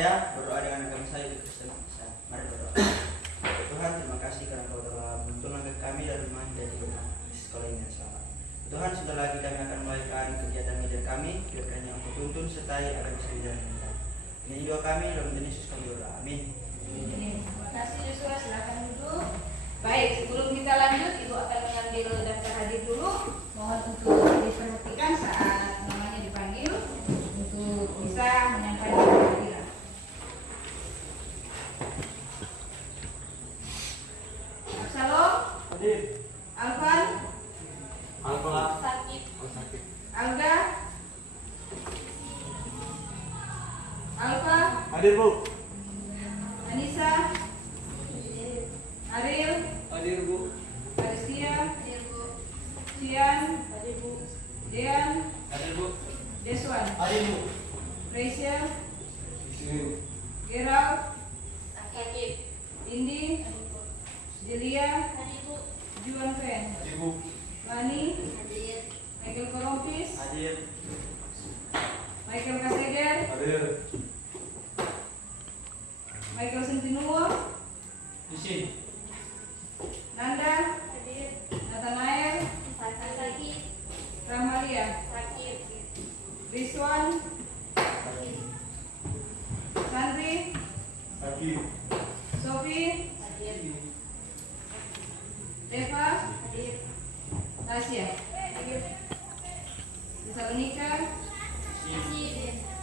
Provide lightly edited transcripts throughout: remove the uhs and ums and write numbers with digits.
saya berdoa dengan agama saya di Kristen. Mari berdoa. Tuhan, terima kasih karena Kau telah menuntun langkah kami dan rumah dari sekolah ini selamat. Tuhan, sudah lagi kami akan mulaikan kegiatan media kami, kiranya untuk tuntun sertai agar bisa dijalankan. Ini doa kami dalam nama Yesus kami berdoa. Amin. Terima kasih Joshua, silakan duduk. Baik, sebelum kita lanjut, Ibu akan mengambil daftar hadir dulu. Mohon untuk diperhatikan saat namanya dipanggil untuk bisa menyampaikan kehadiran. Absalom, Hadir. Alvan, Alfa. Sakit, Oh, sakit. Alga, Alfa, Hadir, Bu. Anissa, Ariel, Hadir, Bu. Alicia, Cian, Dean, Hadir, Bu. Deswan, Hadir, Bu. Rachel, Di sini. Gerald, Indi, Delia, Juan Fen, Hadir, Bu. Lani, Michael Korompis, Hadir. Michael Kaseger, Hadir. Michael Sentinuo, Di sini. Nanda, Nathanael, Ramalia, Rizwan, Sandri, Hadir. Sofi, Deva, Tasya, Tesalonika,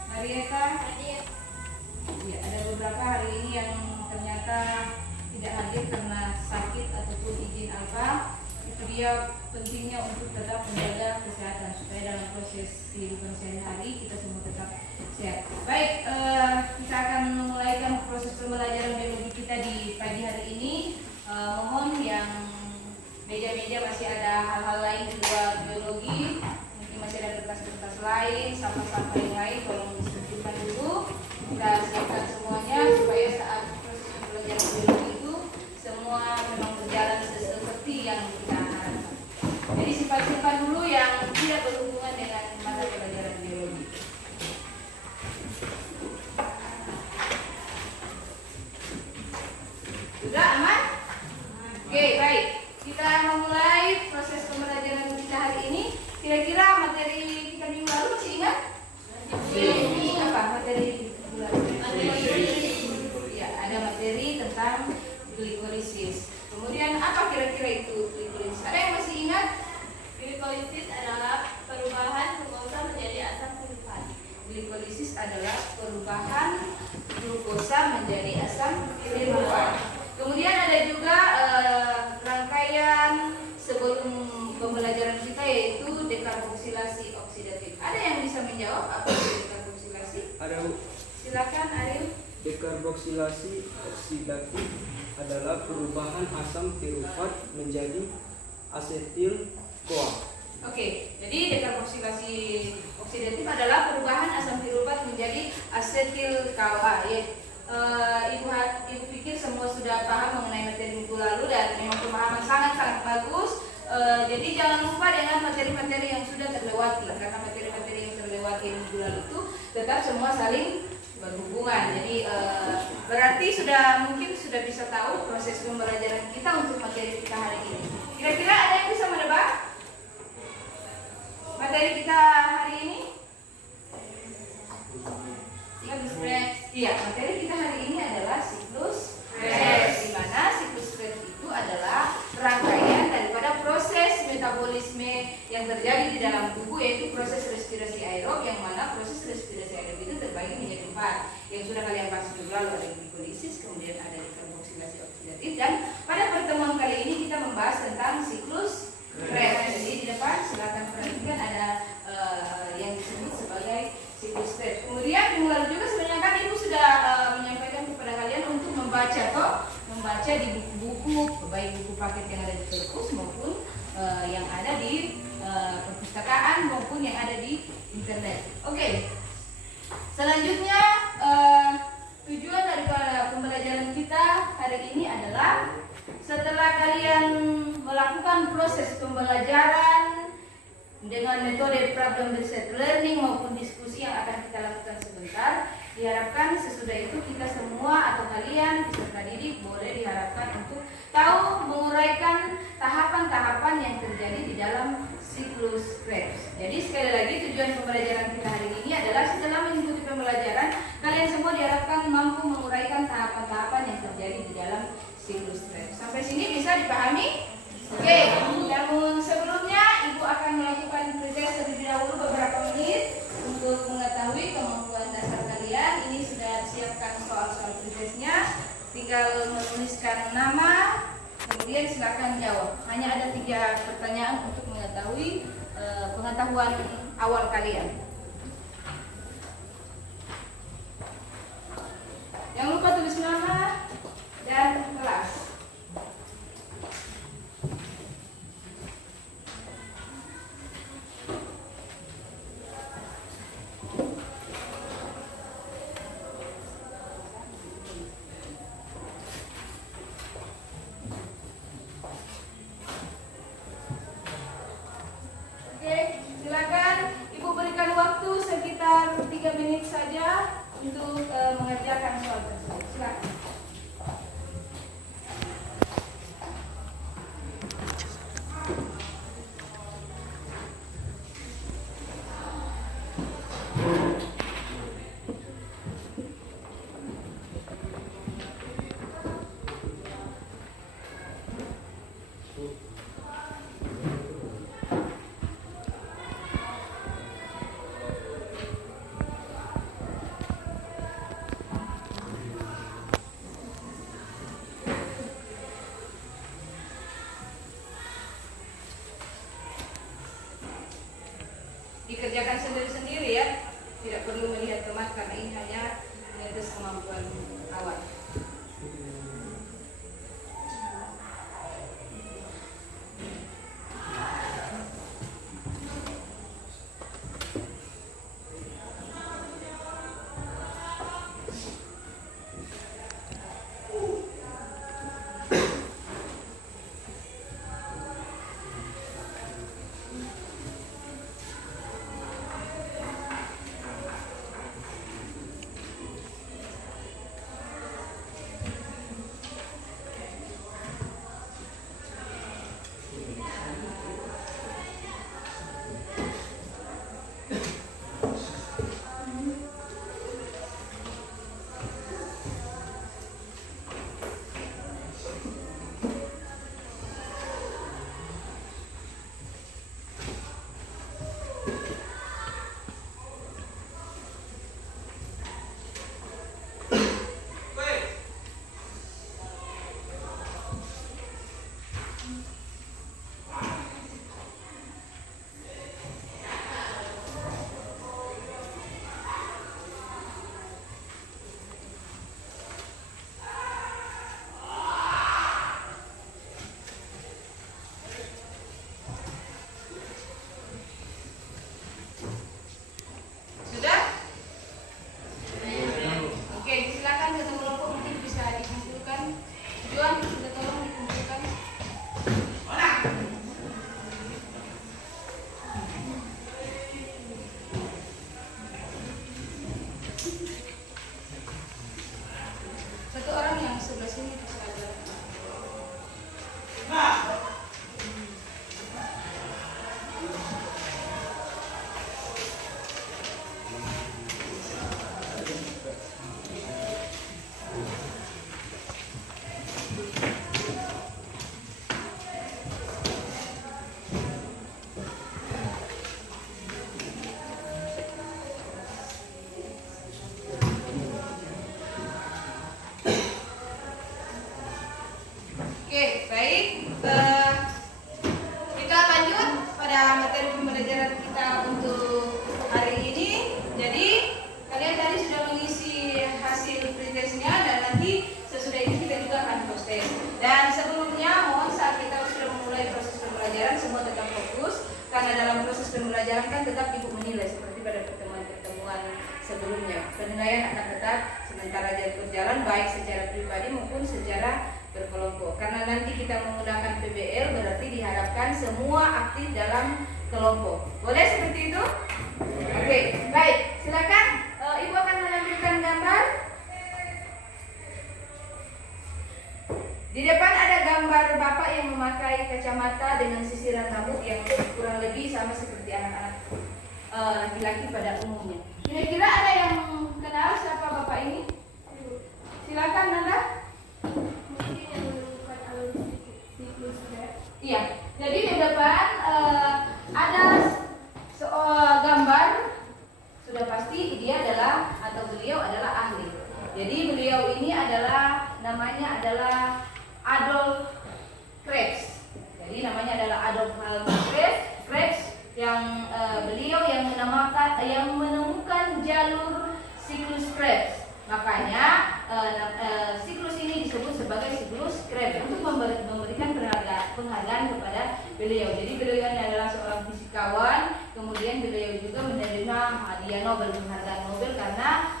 Marieta. Ya, ada beberapa hari ini yang ternyata tidak hadir karena sakit ataupun izin apa. Itu dia pentingnya untuk tetap menjaga kesehatan supaya dalam proses kehidupan sehari-hari kita semua tetap sehat. Baik, kita akan memulaikan proses pembelajaran biologi kita di pagi hari ini. Mohon yang meja-meja masih ada hal-hal lain di luar biologi, mungkin masih ada kertas-kertas lain, sampah-sampah yang lain, tolong disempurnakan dulu. Kita siapkan semuanya supaya saat proses pembelajaran biologi itu semua memang berjalan seperti yang kita harapkan. Jadi simpan-simpan dulu yang tidak berhubungan dengan mata pelajaran biologi. Sudah aman? Oke, baik. Kita memulai proses pembelajaran kita hari ini. Kira-kira materi kita minggu lalu masih ingat? Apa materi minggu lalu? Ya, ada materi tentang glikolisis. Kemudian apa kira-kira itu glikolisis? Ada yang masih ingat? Glikolisis adalah perubahan glukosa menjadi asam sulfat. Glikolisis adalah perubahan glukosa menjadi asam sulfat. Kemudian ada juga rangkaian sebelum pembelajaran kita yaitu dekarboksilasi oksidatif. Ada yang bisa menjawab apa itu dekarboksilasi? Ada, Bu. Silakan Ariel. Dekarboksilasi oksidatif adalah perubahan asam pirufat menjadi asetil CoA. Oke, jadi dekarboksilasi oksidatif adalah perubahan asam pirufat menjadi asetil CoA. Ya. Ibu pikir semua sudah paham mengenai materi minggu lalu dan memang pemahaman sangat-sangat bagus. Jadi jangan lupa dengan materi-materi yang sudah terlewati, karena materi-materi yang terlewati minggu lalu itu tetap semua saling berhubungan. Jadi berarti mungkin sudah bisa tahu proses pembelajaran kita untuk materi kita hari ini. Kira-kira ada yang bisa menebak materi kita hari ini? Iya, materi kita hari ini adalah siklus Krebs, di mana siklus Krebs itu adalah rangkaian daripada proses metabolisme yang terjadi di dalam tubuh, yaitu proses respirasi aerob, yang mana proses respirasi aerob itu terbagi menjadi 4. Yang sudah kalian bahas minggu lalu ada glikolisis, kemudian ada dekarboksilasi oksidatif, dan pada pertemuan kali ini kita membahas tentang siklus Krebs. Jadi di depan silakan perhatikan ada yang disebut sebagai siklus Krebs. Kemudian minggu lalu juga sebenarnya kan Ibu sudah menyampaikan kepada kalian untuk membaca di buku-buku, baik buku paket yang ada di perpus maupun yang ada di perpustakaan maupun yang ada di internet. Oke. Selanjutnya tujuan daripada pembelajaran kita hari ini adalah setelah kalian melakukan proses pembelajaran dengan metode problem based learning maupun diskusi yang akan kita lakukan sebentar, Diharapkan sesudah itu kita semua atau kalian peserta didik boleh diharapkan untuk tahu menguraikan tahapan-tahapan yang terjadi di dalam siklus Krebs. Jadi sekali lagi tujuan pembelajaran kita hari ini adalah setelah mengikuti pembelajaran kalian semua diharapkan mampu menguraikan tahapan-tahapan yang terjadi di dalam siklus Krebs. Sampai sini bisa dipahami? Oke, namun sebelumnya Ibu akan melakukan pretest terlebih dahulu beberapa menit untuk mengetahui kemampuan dasar kalian. Ini sudah disiapkan soal-soal pretestnya. Tinggal menuliskan nama, kemudian silakan jawab. Hanya ada 3 pertanyaan untuk mengetahui pengetahuan awal kalian. Jangan lupa tulis nama dan kelas. Silakan Ibu berikan waktu sekitar 3 menit saja untuk mengerjakan soal tersebut. Silakan. Dikerjakan sendiri-sendiri ya, tidak perlu melihat teman karena ini hanya mengetes kemampuan awal. Oke, baik. Kita lanjut pada materi pembelajaran kita untuk hari ini. Jadi, kalian tadi sudah mengisi hasil pretestnya dan nanti sesudah itu kita juga akan proses. Dan sebelumnya, mohon saat kita sudah memulai proses pembelajaran, semua tetap fokus. Karena dalam proses pembelajaran kan tetap Ibu menilai seperti pada pertemuan-pertemuan sebelumnya. Penilaian akan tetap sementara berjalan baik secara pribadi maupun secara berkelompok. Karena nanti kita menggunakan PBL berarti diharapkan semua aktif dalam kelompok. Boleh seperti itu? Oke, baik. Silakan Ibu akan menampilkan gambar Di depan ada gambar bapak yang memakai kacamata dengan sisiran rambut yang kurang lebih sama seperti anak-anak laki-laki pada umumnya. Kira-kira ada yang kenal siapa bapak ini? Silakan Nanda. Mungkin yang menemukan alur siklus Krebs. Iya. Jadi di depan ada gambar. Sudah pasti dia adalah atau beliau adalah ahli. Jadi beliau ini adalah namanya adalah Adolf Krebs. Jadi namanya adalah Adolf Krebs yang beliau yang menemukan jalur siklus Krebs. Makanya siklus ini disebut sebagai siklus Krebs untuk memberikan penghargaan kepada beliau. Jadi beliau ini adalah seorang fisikawan, kemudian beliau juga menerima hadiah Nobel, penghargaan Nobel karena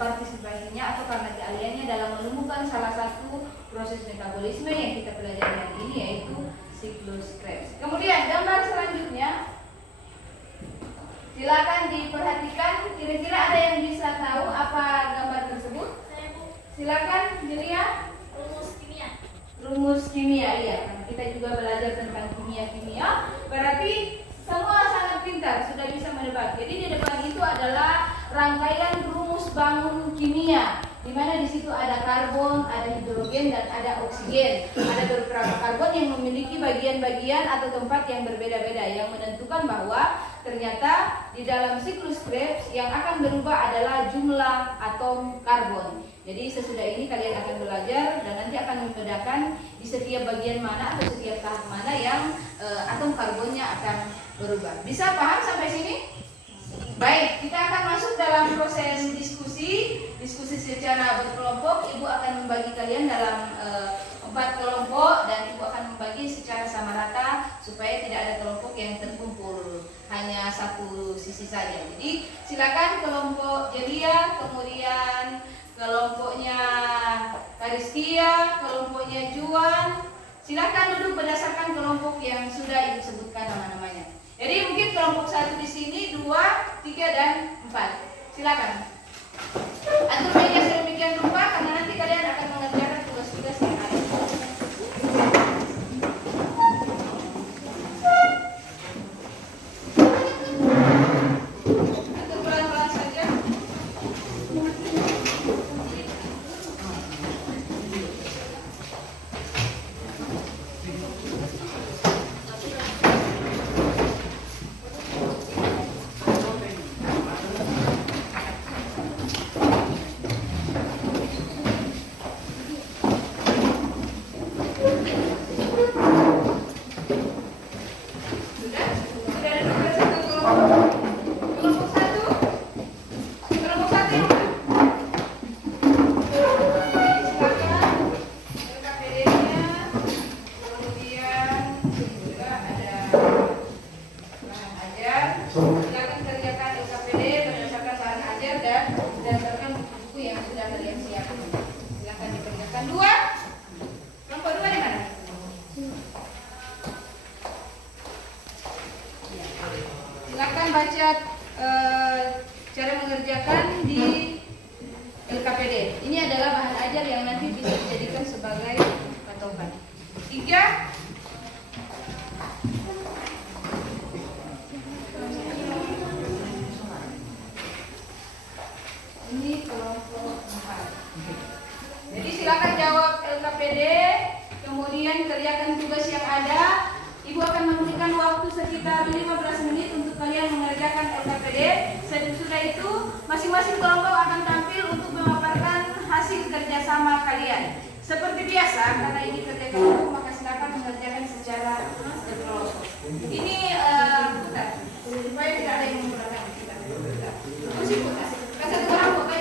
partisipasinya atau karena keahliannya dalam menemukan salah satu proses metabolisme yang kita pelajari hari ini, yaitu siklus Krebs. Kemudian gambar selanjutnya, silakan diperhatikan. Kira-kira ada yang bisa tahu apa gambar tersebut? Saya Bu, Silakan Julia. rumus kimia. Rumus kimia, iya. Karena kita juga belajar tentang kimia. Berarti semua sangat pintar, sudah bisa menebak. Jadi di depan itu adalah rangkaian rumus bangun kimia, di mana di situ ada karbon, ada hidrogen, dan ada oksigen. Ada beberapa karbon yang memiliki bagian-bagian atau tempat yang berbeda-beda, yang menentukan bahwa ternyata di dalam siklus Krebs yang akan berubah adalah jumlah atom karbon. Jadi sesudah ini kalian akan belajar dan nanti akan membedakan di setiap bagian mana atau setiap tahap mana yang atom karbonnya akan berubah. Bisa paham sampai sini? Baik, kita akan masuk dalam proses diskusi secara berkelompok. Ibu akan membagi kalian dalam 4 kelompok dan ibu akan membagi secara sama rata supaya tidak ada kelompok yang terkumpul hanya satu sisi saja. Jadi silakan kelompok Jelia, kemudian kelompoknya Karistia, kelompoknya Juan. Silakan duduk berdasarkan kelompok yang sudah ibu sebutkan nama-namanya. Jadi mungkin kelompok 1 di sini, 2, 3, dan 4. Silakan. Atur meja sedemikian rupa karena nanti kalian akan mengerjakan tugas-tugas yang ada. Atur pelan-pelan saja. Sudah? Sudah ada tugas satu kelompok? Kelompok 1? Kelompok 1 yang mana? Silakan LKPD-nya, kemudian juga ada bahan ajar. Silakan kerjakan LKPD berdasarkan bahan ajar dan berdasarkan buku-buku yang sudah kalian siapkan. Silakan dikerjakan. 2. Kelompok 2 di mana? Silakan baca cara mengerjakan di LKPD. Ini adalah bahan ajar yang nanti bisa dijadikan sebagai patokan. 3. Ini kelompok 4. Jadi silakan jawab LKPD, kemudian kerjakan tugas yang ada. Ibu akan memberikan waktu sekitar 15 menit untuk kalian mengerjakan LKPD. Sesudah itu, masing-masing kelompok akan tampil untuk memaparkan hasil kerjasama kalian. Seperti biasa, karena ini kerja kelompok, maka silakan mengerjakan secara berkelompok. Ini putar, supaya tidak ada yang menggunakan kita. Terus putar. Kasih satu kelompok aja.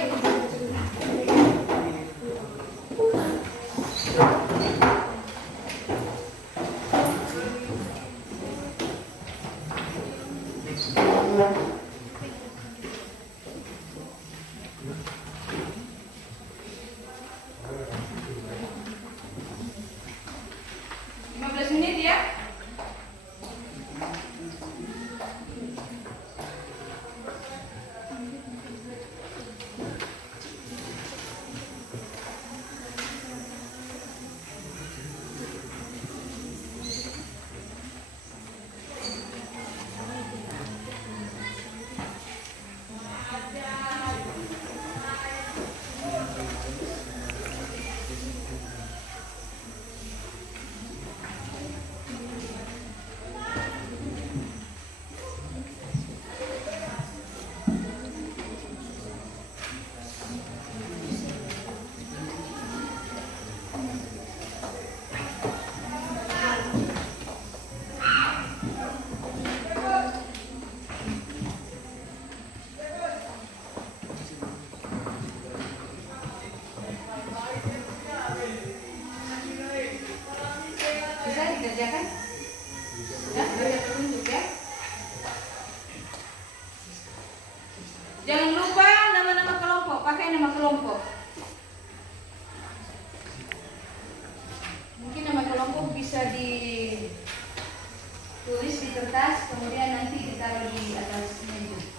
Jangan lupa nama-nama kelompok, pakai nama kelompok. Mungkin nama kelompok bisa ditulis di kertas, kemudian nanti ditaruh di atas meja.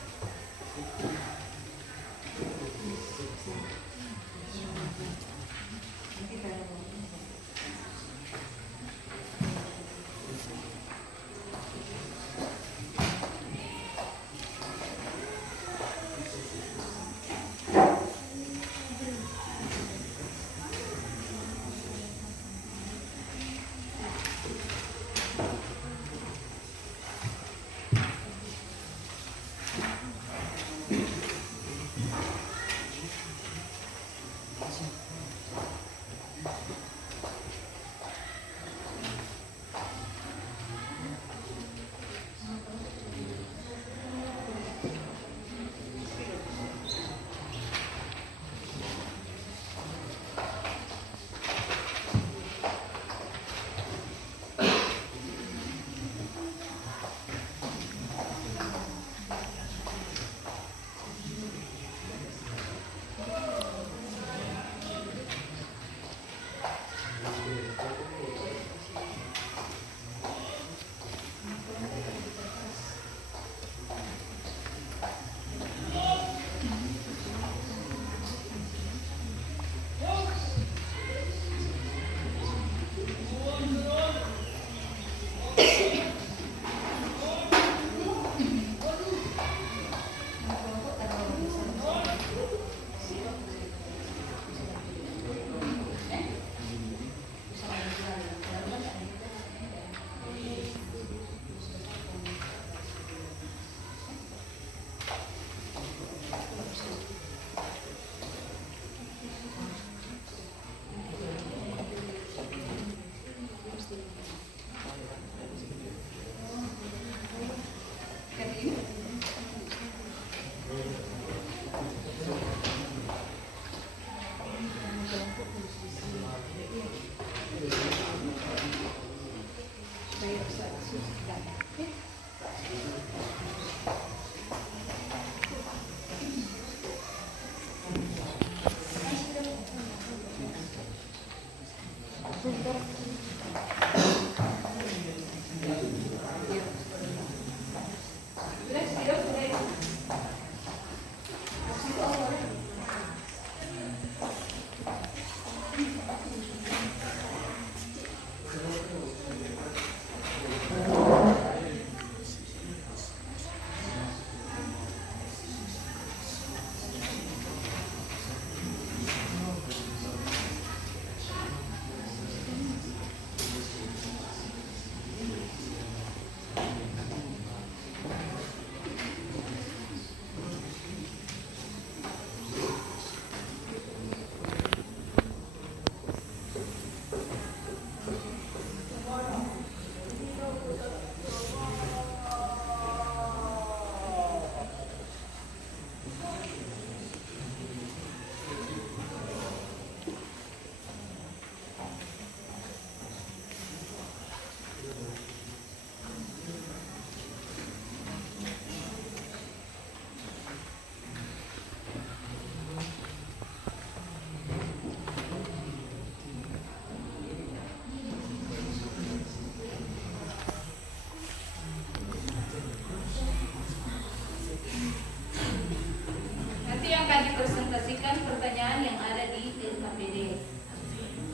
Presentasikan pertanyaan yang ada di KPD.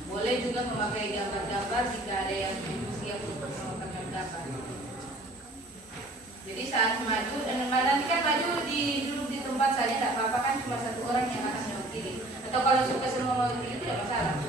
Boleh juga memakai gambar-gambar jika ada yang siap untuk memakai gambar. Jadi saat maju, dan nanti kan maju duduk di tempat saja, tidak apa-apa kan, cuma satu orang yang akan mewakili. Atau kalau suka semua mewakili tidak masalah.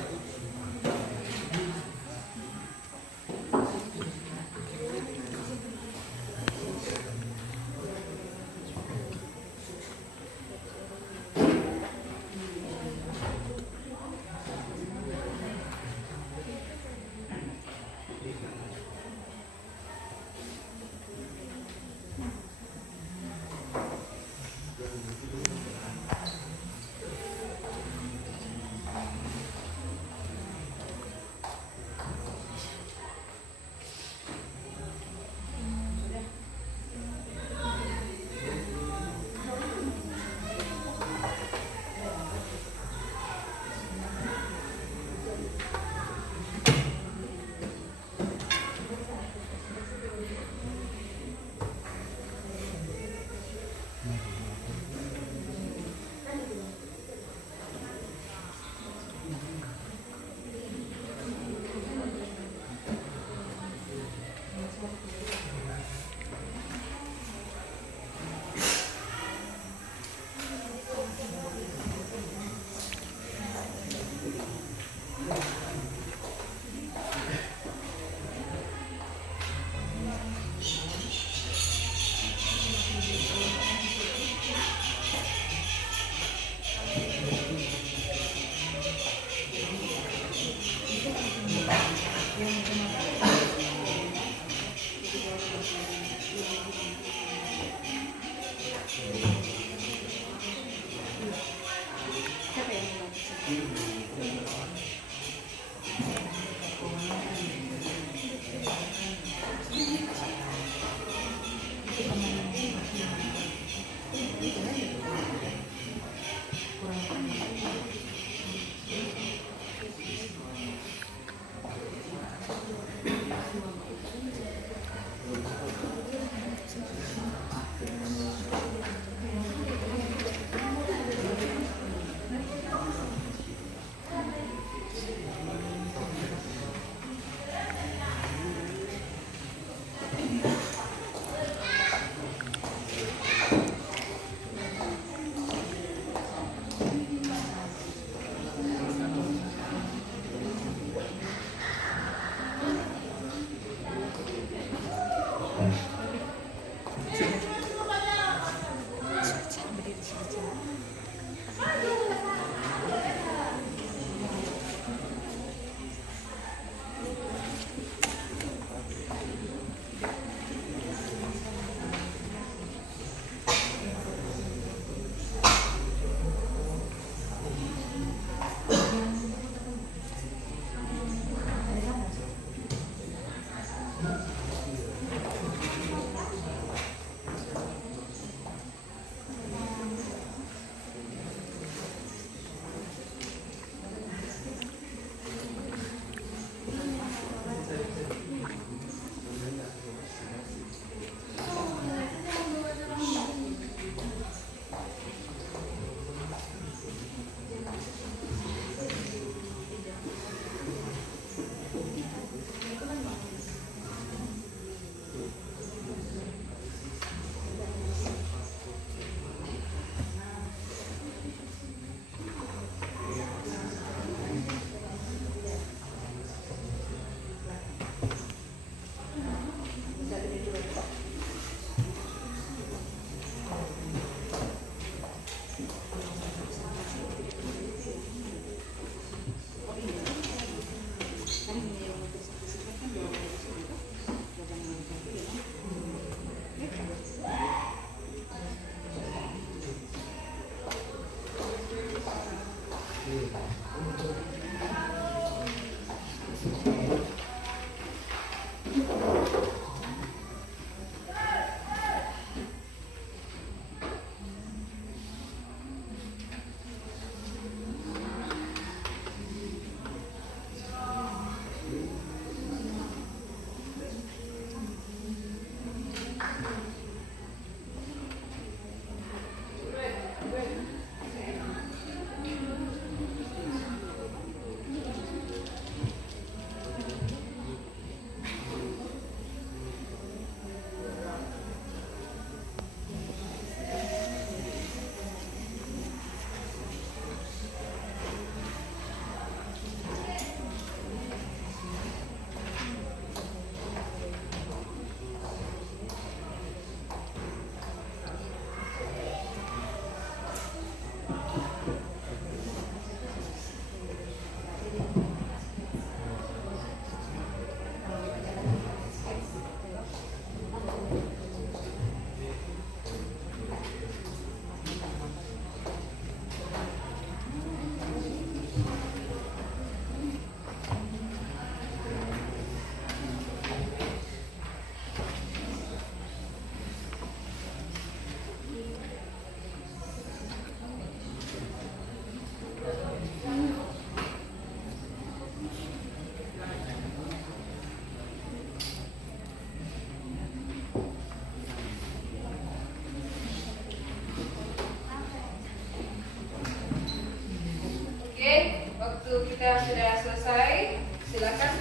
Jika sudah selesai, silakan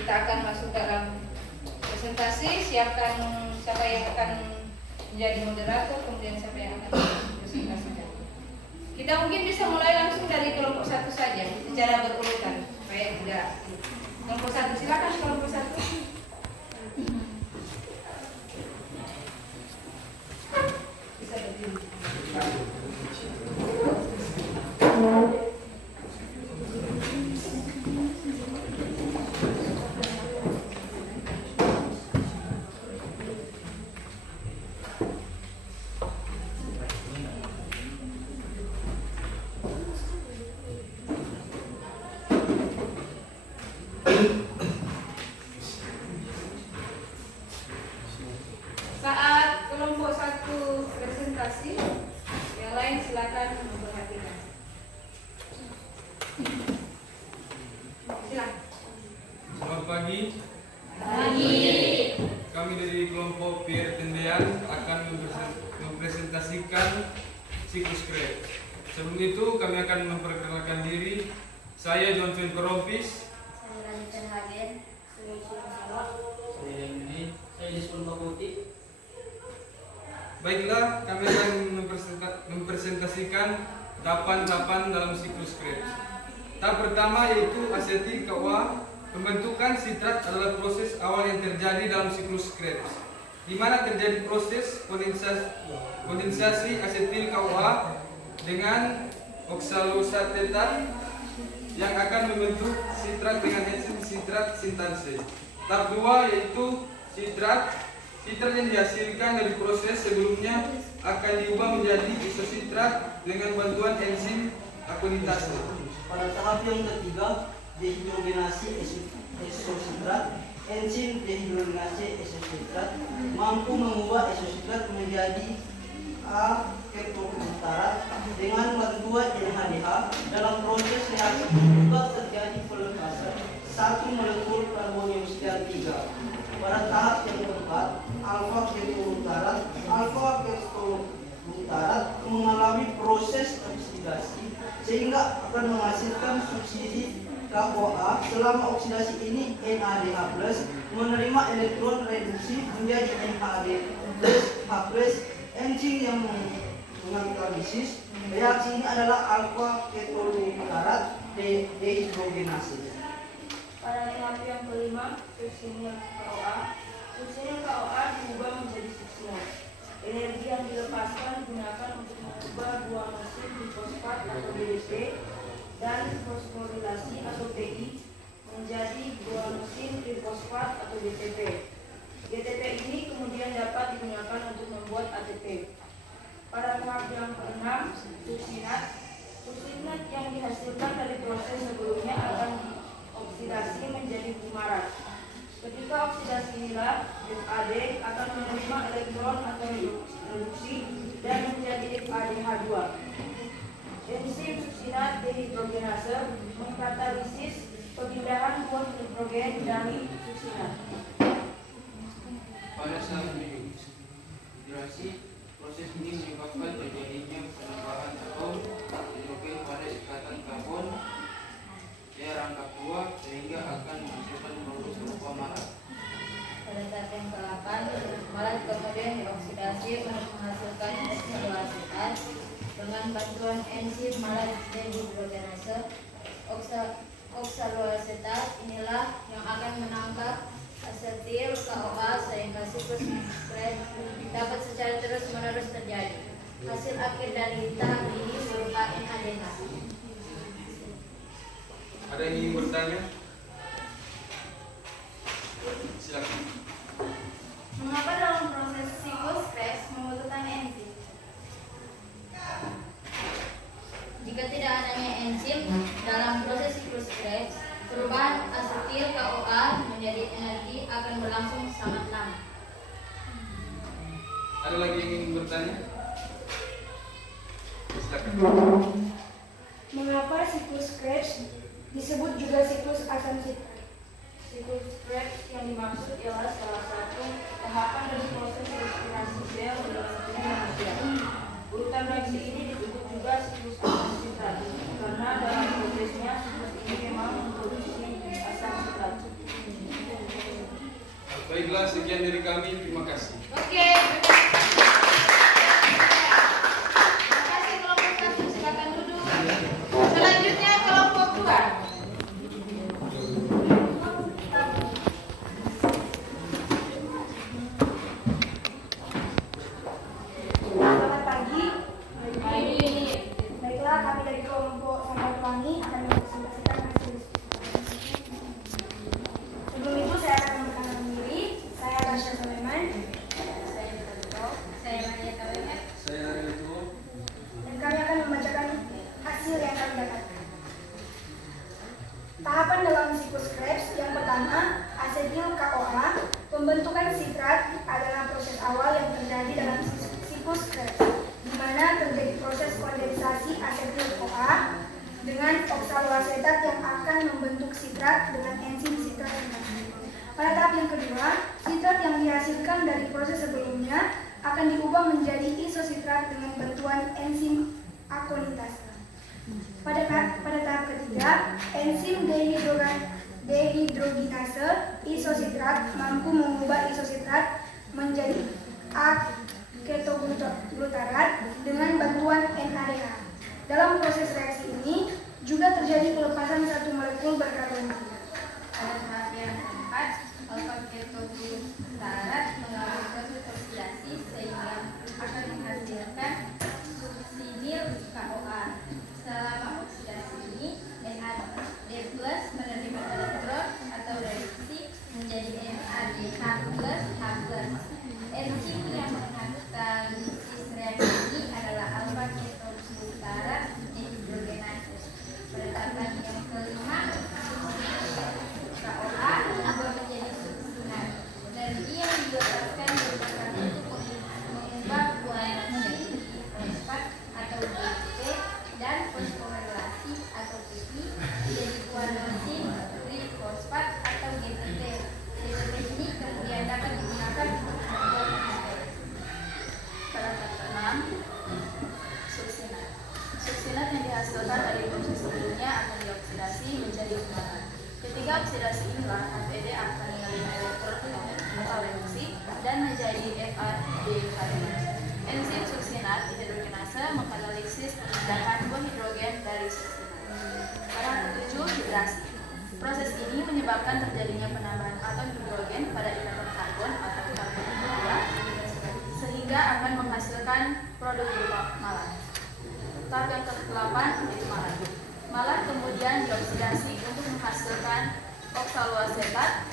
kita akan masuk dalam presentasi. Siapkan siapa yang akan menjadi moderator, kemudian siapa yang akan presentasikan. Kita mungkin bisa mulai langsung dari kelompok 1 saja, secara berurutan, supaya tidak. Kelompok 1, silakan kelompok 1. Bisa berdiri. Saat kelompok 1 presentasi, yang lain silakan memperhatikan. Silakan. Selamat pagi. Pagi. Kami dari kelompok Pierre Tendean akan mempresentasikan siklus Krebs. Sebelum itu kami akan memperkenalkan diri. Saya Johnson Perompis. Saya Lanjutan Hagen. Saya Shalom. Saya ini. Saya Dispon Putih. Baiklah, kami akan mempresentasikan tahapan-tahapan dalam siklus Krebs. Tahap pertama yaitu asetil KOA. Pembentukan sitrat adalah proses awal yang terjadi dalam siklus Krebs, di mana terjadi proses kondensasi asetil KOA dengan oksaloasetat yang akan membentuk sitrat dengan enzim sitrat sintase. Tahap 2 yaitu sitrat. Sitrat yang dihasilkan dari proses sebelumnya akan diubah menjadi isositrat dengan bantuan enzim akonitase. Pada tahap yang ketiga, dehidrogenasi isositrat, enzim dehidrogenasi isositrat mampu mengubah isositrat menjadi A-ketoglutarat dengan bantuan NADH. Dalam proses reaksi juga terjadi pelekasan satu molekul karbonium sekian 3. Pada tahap yang keempat, alfa-ketoglutarat mengalami proses oksidasi sehingga akan menghasilkan subsidi KOA. Selama oksidasi ini NADH+ menerima elektron reduksi menjadi NADH+. Enzim yang mengkatalis reaksi ini adalah alfa-ketoglutarat dehidrogenase. Pada tahap yang kelima, suksinil KOA. Suksinil KOA diubah menjadi suksinat. Energi yang dilepaskan digunakan untuk mengubah dua mesin trifosfat atau DDP dan fosforilasi atau PI menjadi dua mesin trifosfat atau DTP. DTP ini kemudian dapat digunakan untuk membuat ATP. Pada tahap yang keenam, suksinat. Suksinat yang dihasilkan dari proses sebelumnya akan dioksidasi menjadi fumarat. Ketika oksidasi inilah, FAD akan menerima elektron atau reduksi dan menjadi FADH2. Enzim suksinat dehidrogenase mengkatalisis perpindahan ion hidrogen dari suksinat. Pada saat dehidrasi, proses ini menyebabkan terjadinya penambahan atom hidrogen pada ikatan karbon rangkap 2 sehingga akan menghasilkan produk berupa marat. Pada tahap yang ke-8, marat kemudian dioksidasi untuk menghasilkan oksaloasetat dengan bantuan enzim marat dehidrogenase. Oksaloasetat inilah yang akan menangkap asetil KOA sehingga siklus Krebs dapat secara terus-menerus terjadi. Hasil akhir dari tahap ini berupa NADH. Ada yang ingin bertanya? Silakan. Mengapa dalam proses siklus Krebs membutuhkan enzim? Jika tidak adanya enzim dalam proses siklus Krebs, perubahan asetil KOA menjadi energi akan berlangsung sangat lama. Ada lagi yang ingin bertanya? Silakan. Mengapa siklus Krebs disebut juga siklus asam sitrat? Siklus Krebs yang dimaksud ialah salah satu tahapan dari proses respirasi sel dalam tubuh manusia. Urutan reaksi ini disebut juga siklus asam sitrat karena dalam prosesnya siklus ini memang sekian dari kami. Terima kasih. Oke. Terima kasih kelompok 1, silakan duduk. Selanjutnya kelompok 2. Selamat pagi. Pagi. Baiklah, kami dari kelompok Sambal Pelangi akan mempresentasikan hasil diskusi. Sebelum itu saya akan memperkenalkan diri. Saya Rasya Soleman Saya Dito. Saya Maria Kawemet. Saya itu. dan kami akan membacakan hasil yang kami dapatkan. Tahapan dalam siklus Krebs yang pertama, asetil KOA. Pembentukan sitrat adalah proses awal yang terjadi dalam siklus Krebs, di mana terjadi proses kondensasi asetil CoA dengan oksaloasetat yang akan membentuk sitrat dengan enzim sitrat yang tadi. Pada tahap yang kedua, sitrat yang dihasilkan dari proses sebelumnya akan diubah menjadi isositrat dengan bantuan enzim akonitase. Pada tahap ketiga, enzim dehidrogenase isositrat mampu mengubah isositrat menjadi aketoglutarat dengan bantuan NADH. Dalam proses reaksi ini juga terjadi pelepasan satu molekul berkarbon. Pada tahap yang keempat, alfa-ketoglutarat mengalami proses oksidasi sehingga akan menghasilkan suksinil KOA. Selama oksidasi ini, NAD+ menerima elektron atau reaksi menjadi NADH+, H+. Enzim yang mengkatalisis reaksi ini adalah alfa-ketoglutarat dehidrogenase. Pada tahapan yang kelima, KOA berubah menjadi suksinat. Energi yang dilepaskan merupakan untuk mengubah guanosin fosfat atau GP dan fosforilasi atau PP menjadi guanosin trifosfat atau GTP. GTP ini kemudian dapat digunakan untuk membuat ASPARAGUS. Pada tahap 6, suksinat. Suksinat yang dihasilkan dari proses sebelumnya akan dioksidasi menjadi umpanan. Ketika oksidasi inilah, HPD akan mengalami elektron atau reduksi dan menjadi FADH. Enzim suksinat dihidrogenase mengkatalisis pemindahan buah hidrogen dari suksinat. Pada tahap 7, hidrasi. Proses ini menyebabkan terjadinya penambahan atom hidrogen pada ikatan karbon atau karbon 2 sehingga akan menghasilkan produk berupa malat. Tahap yang ke-8 yaitu malat. Malat kemudian dioksidasi untuk menghasilkan oksaloasetat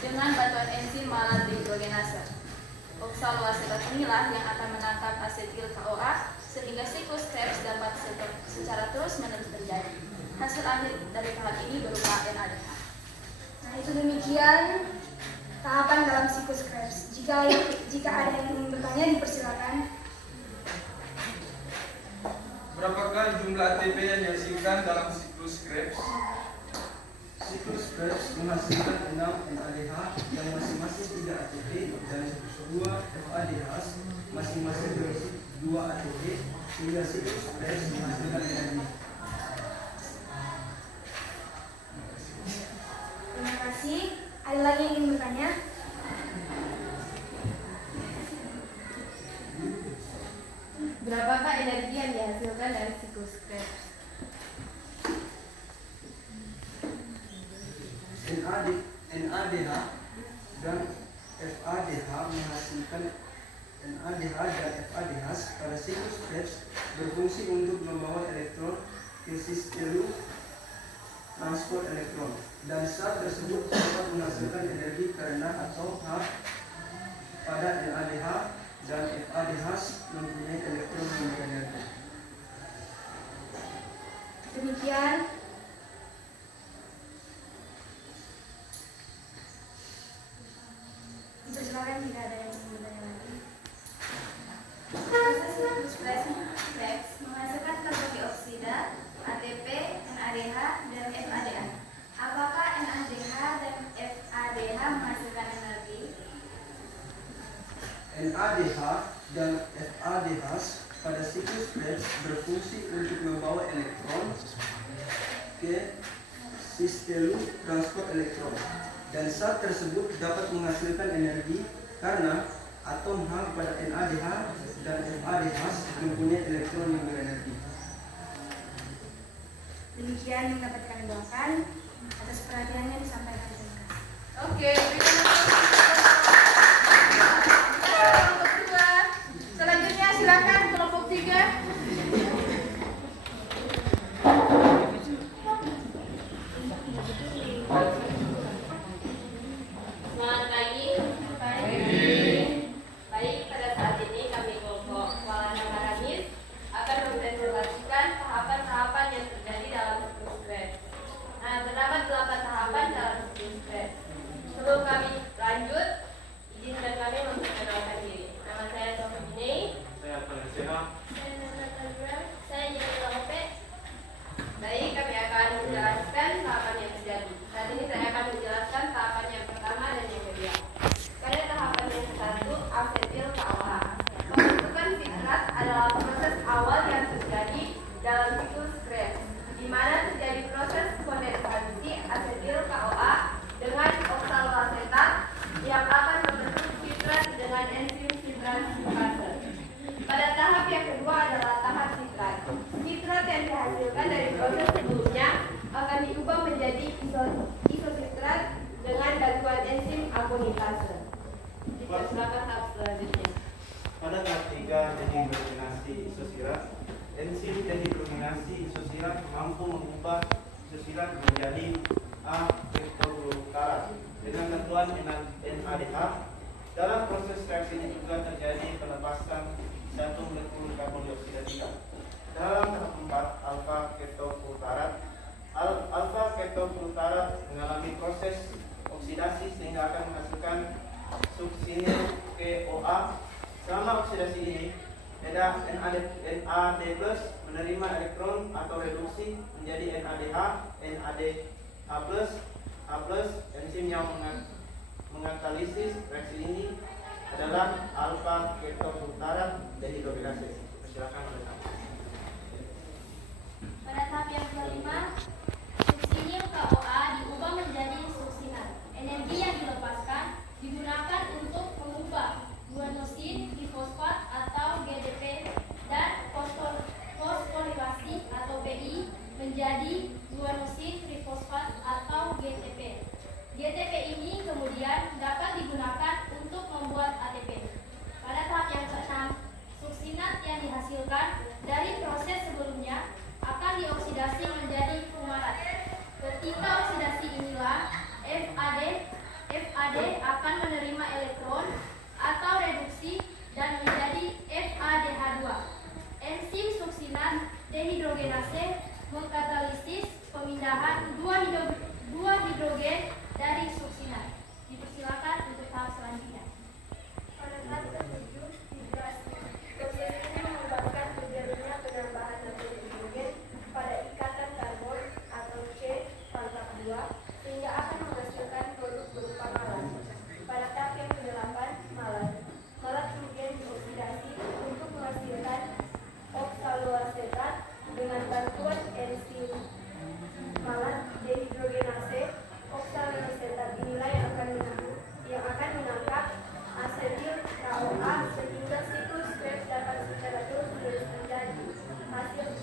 dengan bantuan enzim malat dehidrogenase. Oksaloasetat inilah yang akan menangkap asetil KOA sehingga siklus Krebs dapat secara terus-menerus terjadi. Hasil akhir dari tahap ini berupa NADH. Nah, itu demikian tahapan dalam siklus Krebs. Jika ada yang ingin bertanya, dipersilakan. Berapakah jumlah ATP yang dihasilkan dalam siklus Krebs? Siklus Krebs menghasilkan 6 NADH yang masing-masing 3 ATP dan 2 FADH masing-masing berisi 2 ATP sehingga siklus Krebs menghasilkan energi. Terima kasih. Ada lagi yang ingin bertanya? Berapakah energi yang dihasilkan dari siklus Krebs? NADH dan FADH menghasilkan NADH dan FADH pada siklus Krebs berfungsi untuk membawa elektron ke sistem transport elektron dan zat tersebut dapat menghasilkan energi karena atom H pada NADH dan FADH mempunyai elektron yang berenergi. Demikian. Silakan jika ada yang ingin bertanya lagi. Proses siklus Krebs menghasilkan karbon dioksida, ATP, NADH, dan FADH. Apakah NADH dan FADH menghasilkan energi? NADH dan FADH pada siklus Krebs berfungsi untuk membawa elektron ke sistem transport elektron dan zat tersebut dapat menghasilkan energi karena atom H pada NADH dan FADH mempunyai elektron yang berenergi. Demikian yang dapat kami bawakan. Atas perhatiannya disampaikan terima kasih. Oke, berikan kelompok 2. Selanjutnya silakan kelompok 3. Selamat pagi. Baik, pada saat ini kami kelompok Walanda Maramis akan mempresentasikan tahapan-tahapan yang terjadi dalam siklus Krebs. Nah, terdapat 8 tahapan dalam siklus Krebs. Sebelum kami lanjut, izinkan kami memperkenalkan diri. Nama saya Sofie. Saya Valencia. Saya Nana Kadra. Saya Jamila Lope. Baik, kami akan menjelaskan tahapan yang terjadi. Saat ini saya akan menjelaskan tahapan yang pertama dan yang kedua. Pada tahapan yang satu, asetil KOH. Pembentukan sitrat adalah proses awal yang terjadi dalam siklus Krebs, di mana terjadi proses kondensasi asetil KOA dengan oksaloasetat yang akan membentuk sitrat dengan enzim sitransplikase. Pada tahap yang kedua adalah tahap sitrat. Sitrat yang dihasilkan dari proses sebelumnya akan diubah menjadi isositrat dengan bantuan enzim akonitase. Dipersilakan tahap selanjutnya. Pada tahap 3 dehidrogenasi isosirat, enzim dehidrogenasi isosirat mampu mengubah isosirat menjadi A-kektoglukarat dengan bantuan NADH. Dalam proses reaksi ini juga terjadi pelepasan satu molekul karbon dioksida 3. Dalam tahap 4 alfa-ketoglukarat, alfa-ketoglukarat mengalami proses oksidasi sehingga akan menghasilkan suksinil KOA. Selama oksidasi ini, NAD+ menerima elektron atau reduksi menjadi NADH, NADH+, enzim yang mengkatalisis reaksi ini adalah alfa-ketoglukarat dehidrogenase. Silakan mereka. Pada tahap yang kelima, suksinil KOA diubah menjadi suksinat. Energi yang dilepaskan digunakan untuk mengubah guanosin trifosfat atau GDP dan fosforilasi atau PI menjadi guanosin trifosfat atau GTP. GTP ini kemudian dapat digunakan untuk membuat ATP. Pada tahap yang ke-6, suksinat yang dihasilkan dari proses sebelumnya akan dioksidasi menjadi fumarat. Ketika oksidasi inilah FAD akan menerima elektron atau reduksi dan menjadi FADH2. Enzim suksinat dehidrogenase mengkatalisis pemindahan dua hidrogen dari suksinat. Dipersilakan untuk tahap selanjutnya. Pada tahap ke-7, hidrasi. Proses ini menyebabkan terjadinya penambahan nuklir hidrogen pada ikatan karbon atau C pangkat 2 sehingga akan menghasilkan produk berupa malat. Pada tahap yang ke-8, malat kemudian dioksidasi untuk menghasilkan oksaloasetat dengan bantuan enzim malat dehidrogenase. Oksaloasetat inilah yang akan menangkap asetil KOA sehingga siklus Krebs dapat secara terus-menerus terjadi.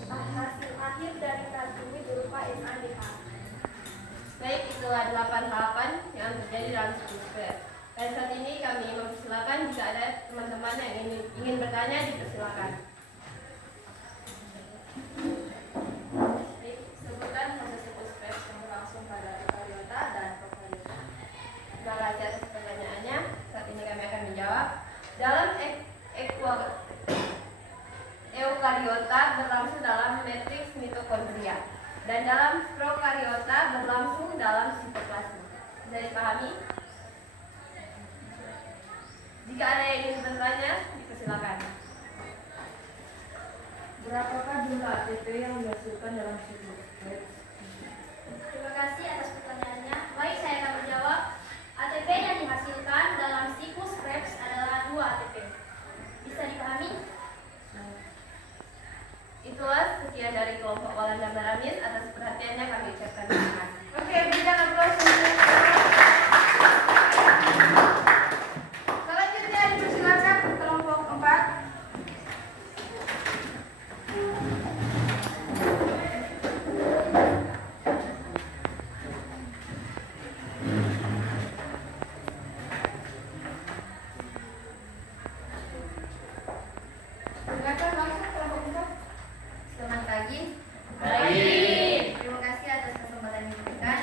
Hasil akhir dari tahap ini berupa NADH. Baik, itulah 8 tahapan yang terjadi dalam siklus Krebs. Dan saat ini kami mempersilakan jika ada teman-teman yang ingin bertanya, dipersilakan. Sebutkan proses siklus Krebs yang berlangsung pada eukariota dan prokariota. Terima kasih atas pertanyaannya. Saat ini kami akan menjawab. Dalam eukariota berlangsung dalam matriks mitokondria dan dalam prokariota berlangsung dalam sitoplasma. Bisa dipahami? Jika ada yang ingin bertanya, dipersilakan. Berapakah jumlah ATP yang dihasilkan dalam siklus Krebs? Terima kasih atas pertanyaannya. Baik, saya akan menjawab. ATP yang dihasilkan dalam siklus Krebs adalah 2 ATP. Bisa dipahami? Itulah sekian dari kelompok Walanda Maramis. Atas perhatiannya kami ucapkan terima kasih. Oke, berikan aplaus untuk lagi? Baik. Terima kasih atas kesempatan yang diberikan.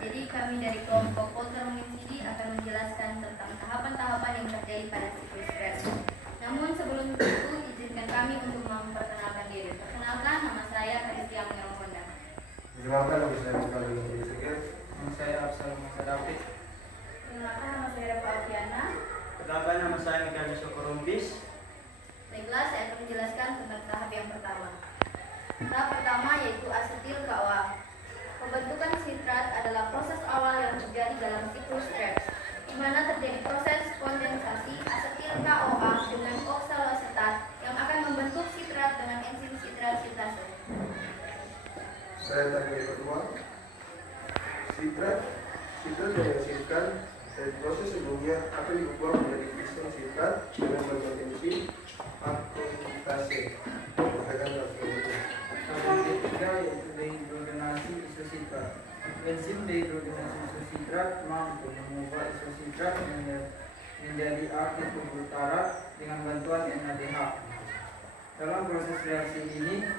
Jadi kami dari kelompok Polter Menginsidi akan menjelaskan tentang tahapan-tahapan yang terjadi pada siklus Krebs. Namun sebelum itu izinkan kami untuk memperkenalkan diri. Perkenalkan, nama saya Karistia Mirongkonda. Perkenalkan, nama saya Mekali Sekir. Nama saya Absalom Masa David. Perkenalkan, nama saya Rafa Alfiana. Perkenalkan, nama saya Mikael Sokorumpis. Baiklah, saya akan menjelaskan tentang tahap yang pertama. Tahap pertama yaitu asetil KOA. Pembentukan sitrat adalah proses awal yang terjadi dalam siklus Krebs, di mana terjadi proses kondensasi asetil KOA dengan oksaloasetat yang akan membentuk sitrat dengan enzim sitrat sintase. Saya tanya yang kedua. Sitrat dihasilkan dari proses sebelumnya akan diubah menjadi kristal sitrat dengan bantuan enzim akomatase. Silakan langsung. Tahap ketiga yaitu dehidrogenasi isositrat. Enzim dehidrogenasi isositrat mampu mengubah isositrat menjadi A-ketoglutarate dengan bantuan NADH. Dalam proses reaksi ini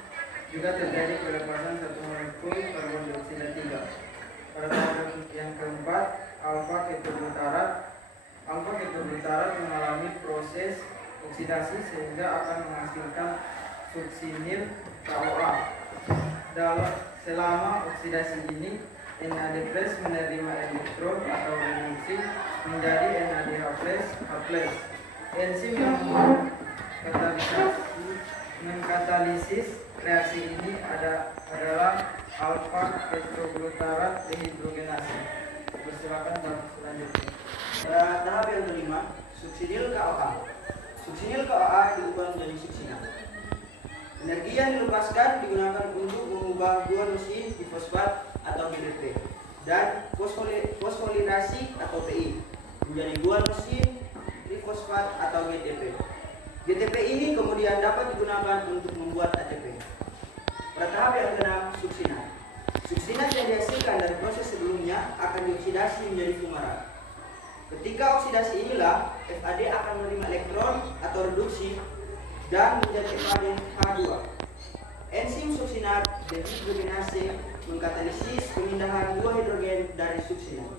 juga terjadi pelepasan satu molekul karbon dioksida 3. Pada tahap yang keempat, alfa-ketoglutarate mengalami proses oksidasi sehingga akan menghasilkan suksinil KOA. Selama oksidasi ini, NAD+ menerima elektron atau reduksi menjadi NADH+H+. Enzim yang mengkatalisis reaksi ini adalah alfa-ketoglutarate dehidrogenase. Persilakan tahap selanjutnya. Pada tahap yang kelima, suksinil KOA. Suksinil KOA diubah menjadi suksinat. Energi yang dilepaskan digunakan untuk mengubah guanosin difosfat atau GDP dan fosforilasi atau PI menjadi guanosin trifosfat atau GTP. GTP ini kemudian dapat digunakan untuk membuat ATP. Pada tahap yang keenam, suksinat. Suksinat yang dihasilkan dari proses sebelumnya akan dioksidasi menjadi fumarat. Ketika oksidasi inilah, FAD akan menerima elektron atau reduksi dan menjadi FADH2. Enzim suksinat dehidrogenase mengkatalisis pemindahan dua hidrogen dari suksinat.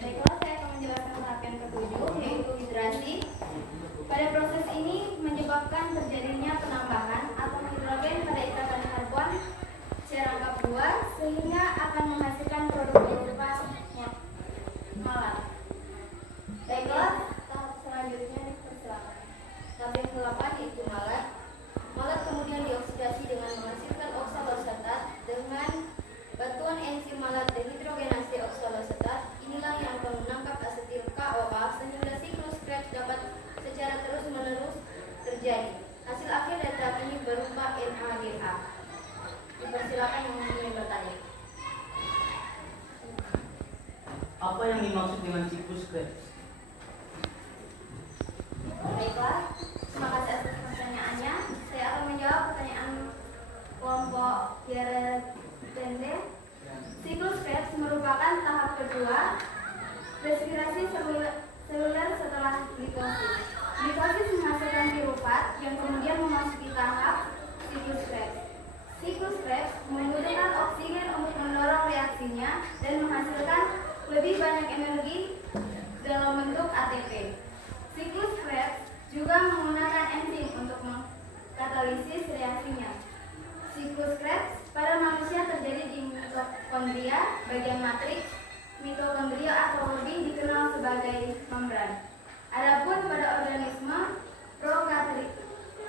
Baiklah, saya akan menjelaskan tahap yang ketujuh yaitu hidrasi. Pada proses ini menyebabkan terjadinya penambahan atom hidrogen pada ikatan karbon serangkap 2 sehingga akan menghasilkan produk berupa malat. Baiklah, tahap selanjutnya dipersilakan. Tahap yang ke-8 yaitu malat. Malat kemudian dioksidasi dengan menghasilkan oksaloasetat dengan bantuan enzim malat dehidrogenase oksaloasetat. Inilah yang akan menangkap asetil KOA sehingga siklus Krebs dapat secara terus-menerus terjadi. Hasil akhir dari tahap ini berupa NADH. Dipersilakan yang ingin bertanya. Apa yang dimaksud dengan siklus Krebs? Baiklah, terima kasih atas pertanyaannya. Saya akan menjawab pertanyaan kelompok Tende. Siklus Krebs merupakan tahap kedua respirasi seluler setelah glikosis. Glikosis menghasilkan pirufat yang kemudian memasuki tahap siklus Krebs. Siklus Krebs membutuhkan oksigen untuk mendorong reaksinya dan menghasilkan lebih banyak energi dalam bentuk ATP. Siklus Krebs juga menggunakan enzim untuk mengkatalisis reaksinya. Siklus Krebs pada manusia terjadi di mitokondria bagian matriks. Mitokondria atau lebih dikenal sebagai membran. Adapun pada organisme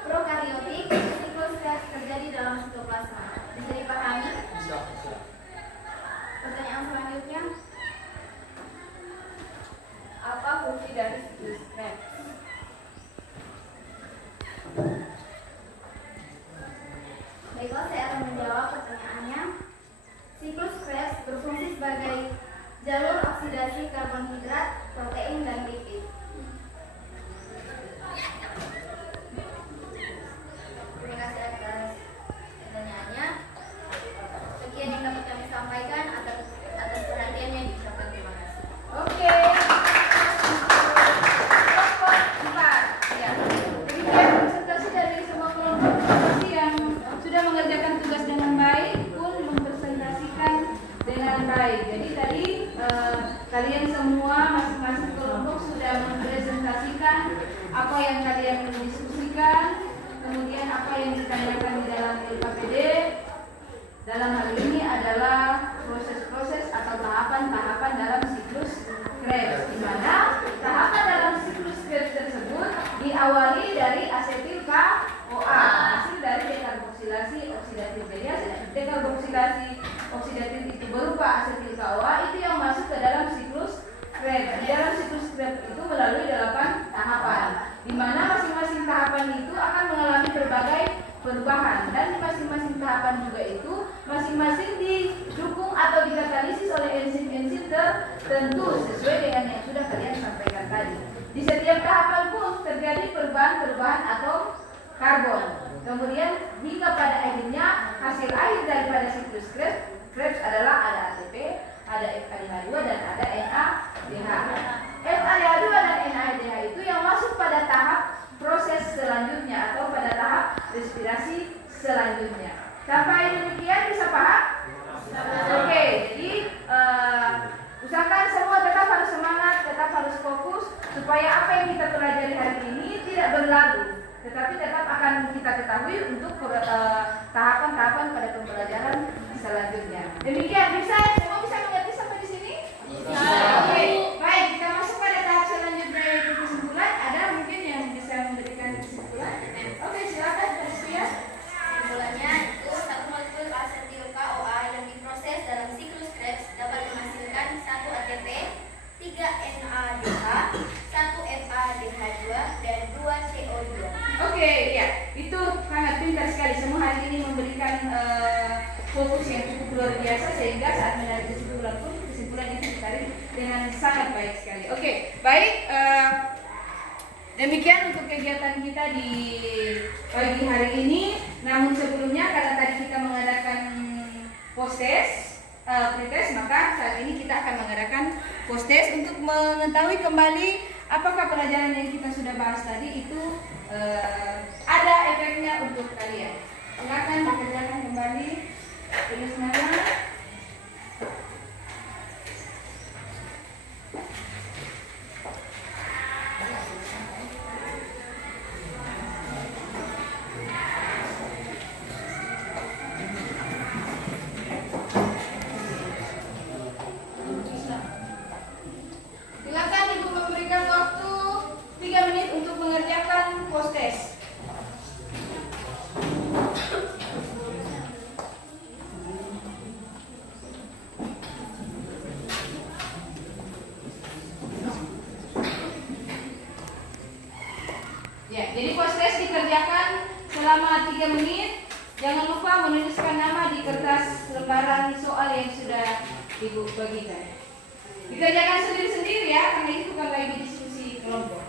prokariotik, siklus Krebs terjadi dalam sitoplasma. Bisa dipahami? Bisa. Pertanyaan selanjutnya, apa fungsi dari siklus apa yang kalian diskusikan, kemudian apa yang ditanyakan di dalam LKPD. Dalam hal ini adalah proses-proses atau tahapan-tahapan dalam siklus Krebs, di mana tahapan dalam siklus Krebs tersebut diawali dari asetil CoA, hasil dari dekarboksilasi oksidatif. Jadi dekarboksilasi oksidatif itu berupa asetil CoA itu yang masuk ke dalam siklus Krebs. Di dalam siklus Krebs itu melalui 8 tahapan, di mana masing-masing tahapan itu akan mengalami berbagai perubahan, dan di masing-masing tahapan juga itu masing-masing didukung atau dikatalisis oleh enzim-enzim tertentu sesuai dengan yang sudah kalian sampaikan tadi. Di setiap tahapan pun terjadi perubahan-perubahan atau karbon. Kemudian hingga pada akhirnya hasil akhir daripada siklus Krebs adalah ada ATP, ada FADH2 dan ada NADH. FADH2 dan NADH itu yang masuk pada tahap proses selanjutnya atau pada tahap respirasi selanjutnya. Sampai demikian bisa paham? Oke, jadi usahakan semua tetap harus semangat, tetap harus fokus supaya apa yang kita pelajari hari ini tidak berlalu, tetapi tetap akan kita ketahui untuk tahapan-tahapan pada pembelajaran selanjutnya. Demikian, bisa semua bisa mengerti sampai di sini? Bisa. Oke, baik, kita masuk pada tahap selanjutnya yaitu kesimpulan. Ada mungkin yang bisa memberikan kesimpulan? Oke, silakan Rizkia. Kesimpulannya itu satu molekul asetil CoA yang diproses dalam siklus Krebs dapat menghasilkan 1 ATP, 3 NADH, 1 FADH2 dan 2 CO2. Oke, ya, itu sangat pintar sekali. Semua hari ini memberikan fokus yang cukup luar biasa sehingga saat menarik kesimpulan pun kesimpulan itu ditarik dengan sangat baik sekali. Oke, baik. Demikian untuk kegiatan kita di pagi hari ini. Namun sebelumnya karena tadi kita mengadakan post-test, pretest, maka saat ini kita akan mengadakan post-test untuk mengetahui kembali apakah pelajaran yang kita sudah bahas tadi itu ada efeknya untuk kalian. Silakan dikerjakan kembali. Tulis nama. Silakan Ibu memberikan waktu 3 menit untuk mengerjakan post-test. Ya, jadi post-test dikerjakan selama 3 menit. Jangan lupa menuliskan nama di kertas lembaran soal yang sudah Ibu bagikan. Dikerjakan sendiri-sendiri ya, karena ini bukan lagi diskusi kelompok.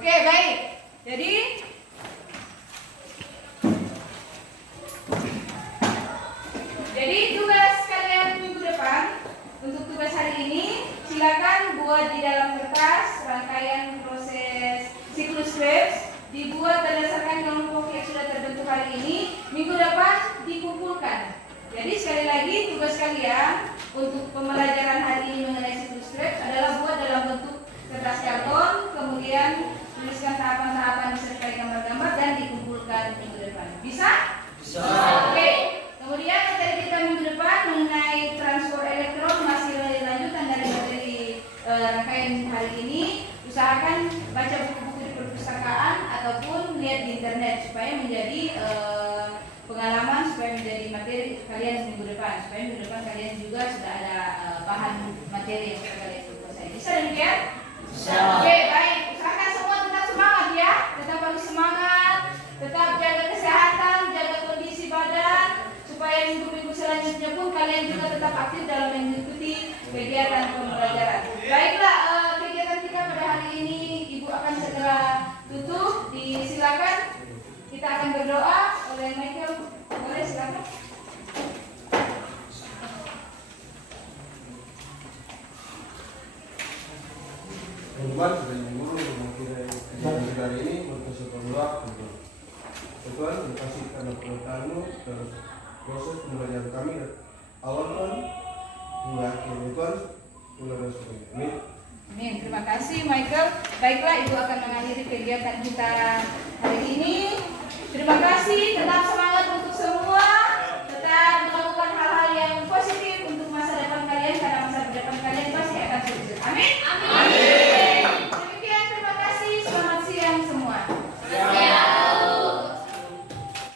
Oke, baik. Jadi tugas kalian minggu depan untuk tugas hari ini silakan buat di dalam kertas rangkaian proses siklus Krebs, dibuat berdasarkan kelompok yang sudah terbentuk hari ini. Minggu depan dikumpulkan. Jadi sekali lagi tugas kalian untuk pembelajaran hari ini mengenai siklus Krebs adalah buat dalam bentuk kertas karton, kemudian tuliskan tahapan-tahapan disertai gambar-gambar dan dikumpulkan minggu depan. Bisa? Bisa. Oke. Kemudian materi kita minggu depan mengenai transfer elektron masih lanjutan dari materi rangkaian hari ini. Usahakan baca buku-buku di perpustakaan ataupun lihat di internet supaya menjadi pengalaman, supaya menjadi materi kalian minggu depan. Supaya minggu depan kalian juga sudah ada bahan materi yang bisa kalian kuasai. Bisa demikian? Bisa. Oke, baik. Usahakan semua tetap semangat ya. Tetap harus semangat. Tetap jaga kesehatan, jaga kondisi badan, supaya minggu-minggu selanjutnya pun kalian juga tetap aktif dalam mengikuti kegiatan pembelajaran. Baiklah, kegiatan kita pada hari ini Ibu akan segera tutup. Silakan. Kita akan berdoa oleh Michael. Boleh silakan. Tuhan sudah guru mengakhiri hari ini untuk sekolah untuk Tuhan terima kasih karena pengetahuanmu dan proses pembelajaran kami awal Tuhan hingga akhir Tuhan mengenai semuanya. Amin. Amin. Terima kasih Michael. Baiklah, Ibu akan mengakhiri kegiatan kita hari ini. Terima kasih. Tetap semangat.